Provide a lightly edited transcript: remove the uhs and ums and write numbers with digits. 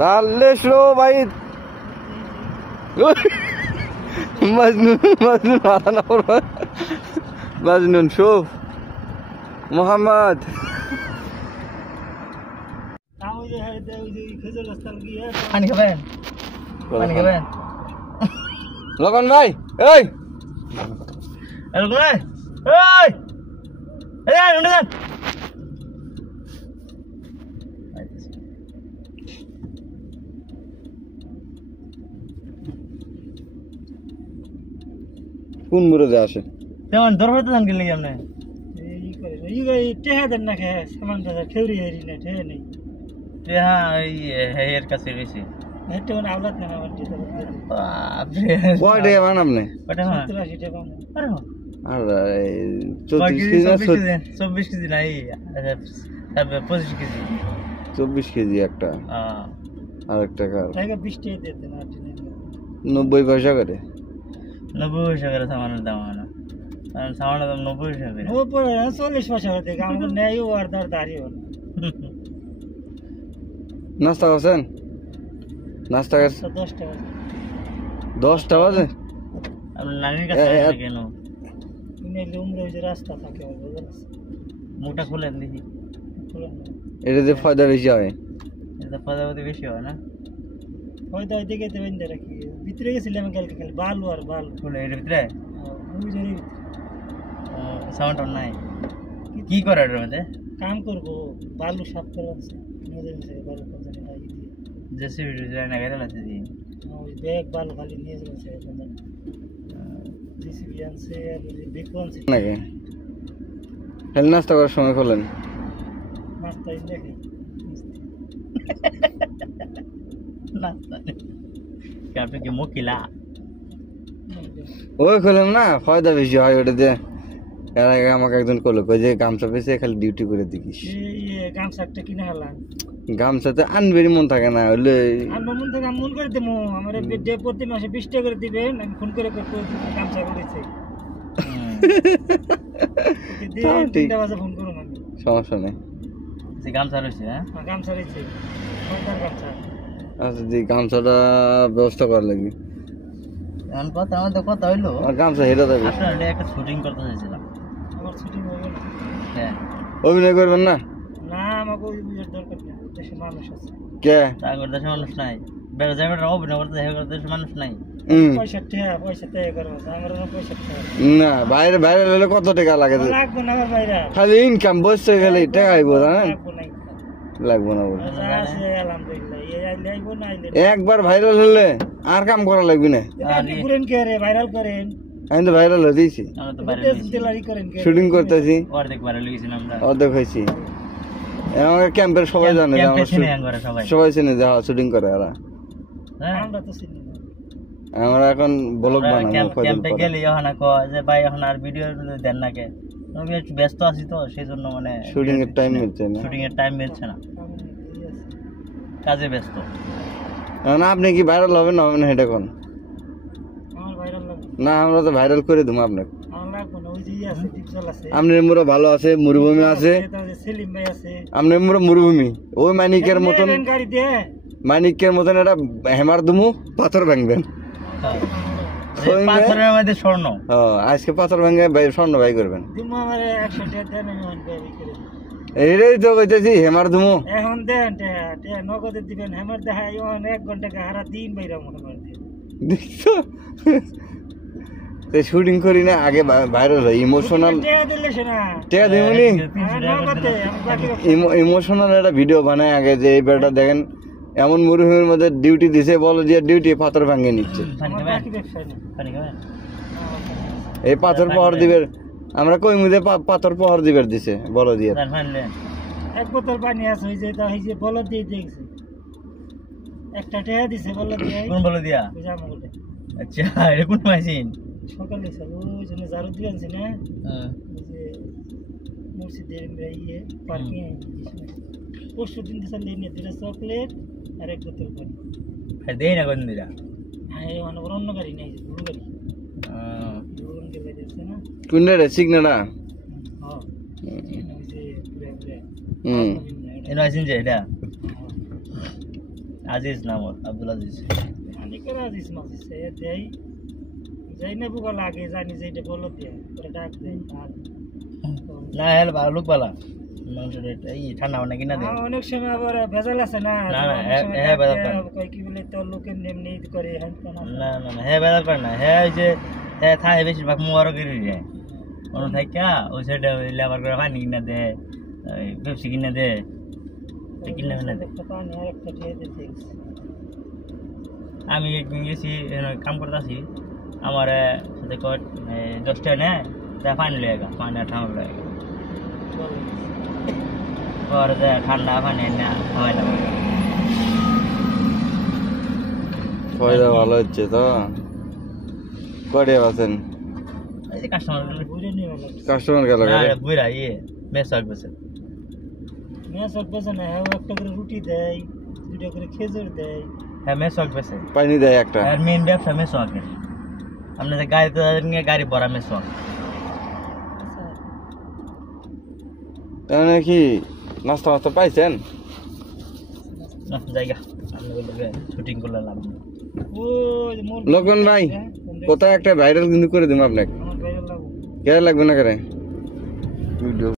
डाले शुरू भाई मजनून मजनून आता ना मजनून शोफ मोहम्मद पानी खाবেন লগন ভাই এই লগন ভাই এই এই উঠে যান কোন মুরদে আসে তেমন দরবার তো জান গেলে কি আপনি এই করে এই টেহা দেন না কে সামান দাদা খেউরি হেরি না টেহা নেই টেহা এই হেয়ার কাছে রইছে হেটে কোন আওলাদ না আমার দিতে বাপ রে কয় টাকা মান আপনি কয়টা 70 টাকা আরে আরে 24 কেজি নাই তবে 25 কেজি 24 কেজি একটা আরেকটা কার টাকা 20 টাকা দিয়ে দেন আর 90 পয়সা করে 90 পয়সা করে সামানের দাম না আর সামানের দাম 90 পয়সা করে 40 পয়সা করে দেখে আমাকে নেই আর দাঁড়িয়ে নাস্তা করছেন নাস্তা করছেন 10 টাকা 10টা বাজে আপনি নানির কাছে কেন ইনে লুমরে যে রাস্তা থাকে মুটা খুলেন দেখি এটা যে ফায়দা বেশি হয় এটা ফায়দা বেশি হয় না ফায়দা দিকে দেবেন দে রাখি ভিতরে গেছিলাম কালকে খালি বালু আর বাল খুলে এর ভিতরে ওই জরি সাউন্ড অন নাই কি করে এর মধ্যে কাম করব বালু সাফ করব নদীর থেকে বালু কোথায় নাই জেসি ভিডিও যায় না গেল আছে জি ওই ব্যাগ বালু খালি নিয়ে যাচ্ছে এখন জেসি বিয়ানছে আর বিকোনছে নাকি হেল নাস্তা করার সময় খোলেন নাস্তা দেখি নাস্তা আপনি কি মুকিলা ওই খোলেন না ফায়দা বেশি হয় ওটা দিয়ে এর আগে আমাকে একজন কইলো কই যে গামছা পেছে খালি ডিউটি করে দেখিস এই গামছাটা কিনে হলাম গামছাতে আনবেরি মন থাকে না হইলে আনবে মন থেকে মন করে দেবো আমার ডে প্রতি মাসে 20 টাকা করে দিবেন আমি ফোন করে গামছা করেছি তিনটা বাজে ফোন করুন আমি সমস্যা নেই গামছা রয়েছে হ্যাঁ গামছা রয়েছে গামছা আচ্ছা দি গামছাটা ব্যবস্থা করা লাগবে এখন কথা আমাদের কথা হইলো আর গামছা হেরা যাবে আসলে একটা শুটিং করতে চাইছিলাম আমার শুটিং হবে না হ্যাঁ অভিনয় করবেন না না আমাকে ওই বুঝার দরকার নেই দেশে মানুষ আছে কে তাগর দেশে মানুষ নাই বেড়ে যাবে অভিনয় করতে দেশে মানুষ নাই পয়সা টাকা করো আমার পয়সা না বাইরে বাইরে হলে কত টাকা লাগে লাগবে না বাইরে খালি ইনকাম বসছে খালি টাকা আইবো জানেন লাগবো না বলে একবার ভাইরাল হলে আর কাম করা লাগবে না ভাইরাল করেন আমি তো ভাইরাল হয়ে দিয়েছি শুটিং করতেছি অর্ধেক হয়েছি আমাকে ক্যাম্পের সবাই জানে সবাই চিনে যে শুটিং করে ওরা আমরা এখন ব্লগ বানাবো ক্যাম্পে গেলে ওখানে কয় যে ভাই এখন আর ভিডিও দেন না কে আমি একটু ব্যস্ত আছি তো সেই জন্য মানে শুটিং এর টাইম মিলছে না কাজে ব্যস্ত না আপনি কি ভাইরাল হবেন না হবেন এটা কোন না আমরা তো ভাইরাল করে দেবো আপনাকে আপনার মুড়ো ভালো আছে মরুভূমি আছে আপনার মুড়ো মরুভূমি ওই মানিকের মতন এটা হেমার দুমু পাথর ভাঙবেন স্বর্ণ আজকে পাথর ভাঙে স্বর্ণ ভাই করবেন এইটাই তো কইতেছি হেমার দুমু এখন দেন নগদে দিবেন হেমার দেখায় 1 ঘন্টা হারা দিন বাইরা দেখছো শুটিং করি না আগে ভাইরাল হয় ইমোশনাল ইমোশনাল একটা ভিডিও বানায় আগে যে এই বেটা দেখেন এমন মরুভূমির মধ্যে ডিউটি দিছে বলো যে ডিউটি পাথর ভাঙে নিচ্ছে এই পাথর পাহাড় দিবের আমরা কই মুদে পাথর পাহাড় দিবের দিছে বলো দিয়ে এক বোতল পানি আছে ওই যে তা এই যে বল দিয়ে দিয়েছে একটা টেয়া দিছে বল দিয়ে কোন বল দিয়া আচ্ছা এটা কোন মেশিন সকালে স্যার ওই জন্য জারু দিয়েছে না যে মসজিদের ইয়ে পার্কিং পরশু দিন দিছে নিয়ে দিলা চকলেট আর এক বোতল পানি আর দেই না কোন দিলা হ্যাঁ এই অন্য গাড়ি নাই ব্লু গাড়ি ব্লু গাড়ি দিছে না কোন রে সিগনালটা হ্যাঁ এই যে পুরো এনো আছেন যে এটা আজিজ নাম ওর, আব্দুল আজিজ। অনেকের আজিজ মাজিজ দেয়, যাই না বুকা লাগে, জানি যে এটা বলো দিয়ে করে ডাক দেয়। আর না হেল ভালো লোক বালা, মাংসটা এই ঠান্ডা মানে কিনা দেয়। অনেক সময় আবার ভেজাল আছে না, না না হ্যাঁ ভেজাল কয় কি বলে তোর লোকের এমনি করে। না না না হ্যাঁ ভেজাল করে না, হ্যাঁ ওই যে হ্যাঁ থাই বেশিরভাগ মুবারকেরই যায় অন্য থাকা ওই সাইডে ওই লেবার করে পানি কিনা দেয়, পেপসি কিনা দেয়, কিনা কিনা দেয়। আমি একদিন গেছি কাম করতে আসি, আমার সাথে কয় 10 টাকা নেয়, তা পানি লয়ে গা, পানি ঠান্ডা লয়ে গা, পরে যে ঠান্ডা পানি না খাওয়াই না। পয়সা ভালো হচ্ছে তো। কড়ে আছেন এই যে কাস্টমার গেল বুইরা ইয়ে মেসাক বেছে, মেসাক বেছে না, হ্যাঁ একটা করে রুটি দেয়, দুইটা করে খেজুর দেয়। হ্যাঁ মেসাক বেছে, পানি দেয় একটা। আর মেইন ব্যবসা মেসাকের। আপনি যে গাড়িতে নিয়ে গাড়ি ভরা মেসাক, তাহলে কি নাস্তা মাস্তা পাইছেন? না জায়গা শুটিং করলে লাভ নেই। লোকন ভাই কোথায় একটা ভাইরাল কিন্তু করে দেবো আপনাকে, কে লাগবে না করে ভিডিও।